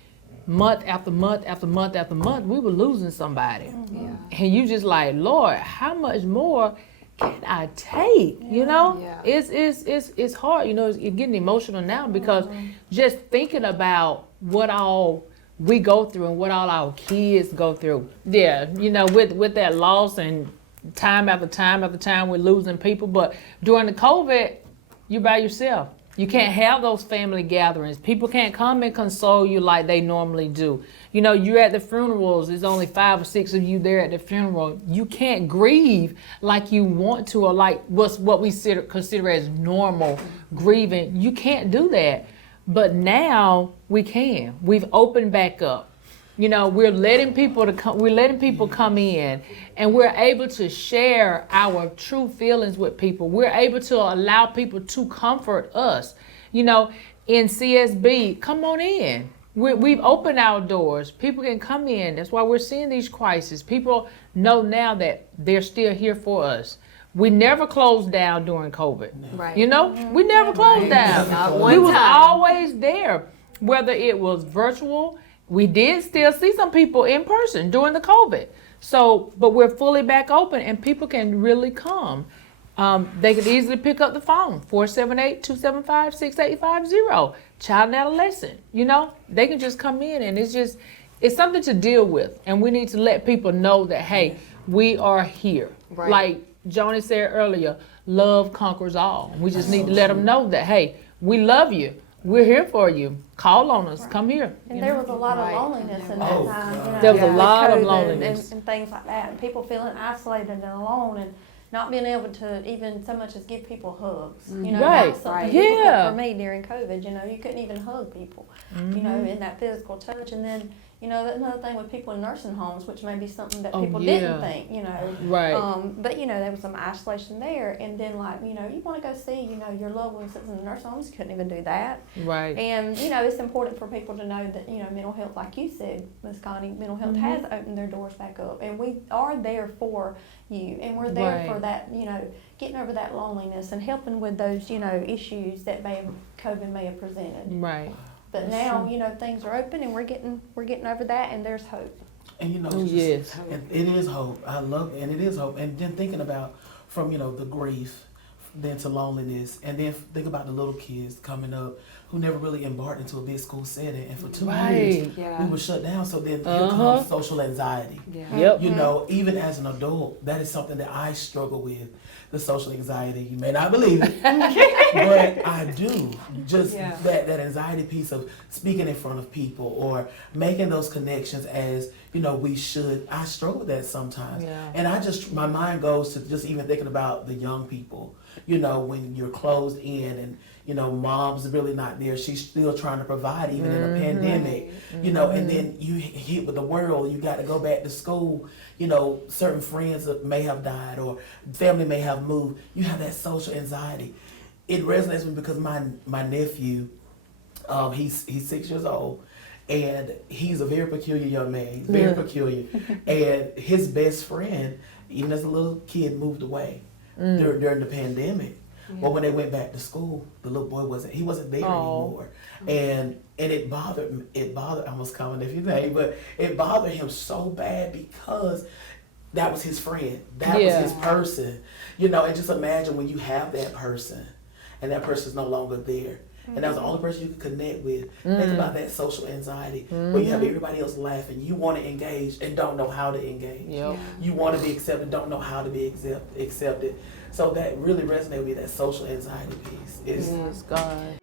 month after month after month after month, we were losing somebody. And you just like, Lord, how much more can I take? You know, it's hard. You know, it's getting emotional now because just thinking about what all we go through and what all our kids go through. Yeah, you know, with that loss and time after time after time we're losing people. But during the COVID, you're by yourself. You can't have those family gatherings. People can't come and console you like they normally do. You know, you're at the funerals, there's only 5 or 6 of you there at the funeral. You can't grieve like you want to, or like what we consider as normal grieving. You can't do that. But now we can. We've opened back up. You know, we're letting people come in, and we're able to share our true feelings with people. We're able to allow people to comfort us. You know, in CSB, come on in. We've opened our doors. People can come in. That's why we're seeing these crises. People know now that they're still here for us. We never closed down during COVID. Right. You know, we never closed down. Not one We was time. always there, whether it was virtual. We did still see some people in person during the COVID. So, but we're fully back open and people can really come. They could easily pick up the phone, 478-275-6850, child and adolescent. You know, they can just come in and it's something to deal with. And we need to let people know that, hey, we are here. Right. Like Joni said earlier, love conquers all. We just need to let them know that, hey, we love you. We're here for you. Call on us. Come here. And there was a lot of loneliness in that time. You know, There was a with lot of COVID loneliness. and things like that, and people feeling isolated and alone, and not being able to even so much as give people hugs. You know, Right. that was something Yeah. difficult for me during COVID. You know, you couldn't even hug people. You know, Mm-hmm. in that physical touch, and then. You know, that's another thing with people in nursing homes, which may be something that Oh, people yeah. didn't think, you know. Right. But, you know, there was some isolation there. And then, like, you know, you want to go see, you know, your loved ones sitting in the nursing homes. You couldn't even do that. Right. And, you know, it's important for people to know that, you know, mental health, like you said, Ms. Connie, mental health has opened their doors back up. And we are there for you. And we're there Right. for that, you know, getting over that loneliness and helping with those, you know, issues that COVID may have presented. Right. But now, you know, things are open and we're getting over that, and there's hope. And you know, Oh, just- yes. and it is hope. I love it, and it is hope. And then thinking about from, you know, the grief, then to loneliness, and then think about the little kids coming up who never really embarked into a big school setting, and for 2 years Yeah. we were shut down. So then here Uh-huh. comes social anxiety. Yep. You know, even as an adult, that is something that I struggle with. The social anxiety. You may not believe it, but I do. Just that anxiety piece of speaking in front of people or making those connections as, you know, we should. I struggle with that sometimes. Yeah. And my mind goes to just even thinking about the young people, you know, when you're closed in and, you know, mom's really not there. She's still trying to provide even in a pandemic, you know, and then you hit with the world, you got to go back to school. You know, certain friends may have died or family may have moved. You have that social anxiety. It resonates with me because my nephew, he's 6 years old, and he's a very peculiar young man. He's very peculiar. And his best friend, even as a little kid, moved away during the pandemic. But when they went back to school, the little boy wasn't there anymore. And it bothered I almost called my nephew's name, but it bothered him so bad because that was his friend. That was his person. You know, and just imagine when you have that person and that person's no longer there. And that was the only person you could connect with. Think about that social anxiety. When you have everybody else laughing, you want to engage and don't know how to engage. You want to be accepted, don't know how to be accepted. So that really resonated with me, that social anxiety piece. Yes, God.